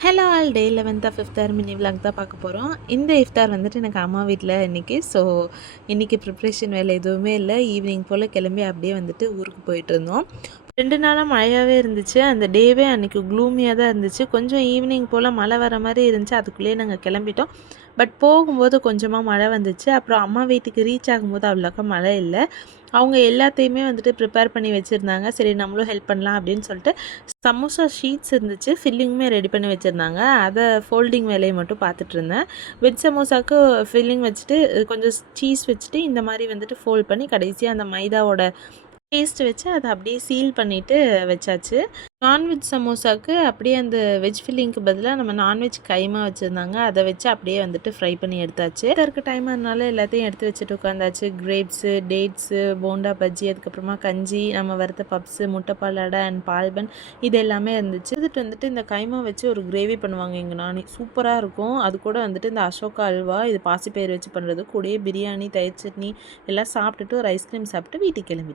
Hello all day 11th இஃப்தார் mini vlog தான் பார்க்க போகிறோம். இந்த இஃப்தார் வந்துட்டு எனக்கு அம்மா வீட்டில் இன்றைக்கி. ஸோ இன்றைக்கி ப்ரிப்ரேஷன் வேலை எதுவுமே இல்லை. ஈவினிங் போல் கிளம்பி அப்படியே வந்துட்டு ஊருக்கு போயிட்டுருந்தோம். 2 நாளாக மழையாகவே இருந்துச்சு. அந்த டேவே அன்றைக்கி க்ளூமியாக தான் இருந்துச்சு. கொஞ்சம் ஈவினிங் போல் மழை வர மாதிரி இருந்துச்சு. அதுக்குள்ளேயே நாங்கள் கிளம்பிட்டோம். பட் போகும்போது கொஞ்சமாக மழை வந்துச்சு. அப்புறம் அம்மா வீட்டுக்கு ரீச் ஆகும்போது அவ்வளோக்கா மழை இல்லை. அவங்க எல்லாத்தையுமே வந்துட்டு ப்ரிப்பேர் பண்ணி வச்சுருந்தாங்க. சரி நம்மளும் ஹெல்ப் பண்ணலாம் அப்படின்னு சொல்லிட்டு சமோசா ஷீட்ஸ் இருந்துச்சு. ஃபில்லிங்குமே ரெடி பண்ணி வச்சுருந்தாங்க. அதை ஃபோல்டிங் வேலையை மட்டும் பார்த்துட்ருந்தேன். வெஜ் சமோசாவுக்கு ஃபில்லிங் வச்சுட்டு கொஞ்சம் சீஸ் வச்சுட்டு இந்த மாதிரி வந்துட்டு ஃபோல்ட் பண்ணி கடைசியாக அந்த மைதாவோட பேஸ்ட் வச்சு அதை அப்படியே சீல் பண்ணிவிட்டு வச்சாச்சு. நான்வெஜ் சமோசாவுக்கு அப்படியே அந்த வெஜ் ஃபில்லிங்க்கு பதிலாக நம்ம நான்வெஜ் கைமா வச்சுருந்தாங்க. அதை வச்சு அப்படியே வந்துட்டு ஃப்ரை பண்ணி எடுத்தாச்சு. இதற்கு டைம் அதனால எல்லாத்தையும் எடுத்து வச்சுட்டு உட்காந்தாச்சு. கிரேப்ஸு, டேட்ஸு, போண்டா பஜ்ஜி, அதுக்கப்புறமா கஞ்சி, நம்ம வறுத்த பப்ஸு, முட்டைப்பால் அடை அண்ட் பால்பன் இது எல்லாமே இருந்துச்சு. இதுட்டு வந்துட்டு இந்த கைமா வச்சு ஒரு கிரேவி பண்ணுவாங்க எங்கள் நானி. சூப்பராக இருக்கும். அது கூட வந்துட்டு இந்த அசோகா அல்வா, இது பாசிப்பயிறு வச்சு பண்ணுறது, கூடயே பிரியாணி, தயிர் சட்னி எல்லாம் சாப்பிட்டுட்டு ஒரு ஐஸ்கிரீம் சாப்பிட்டு வீட்டுக்கு கிளம்பி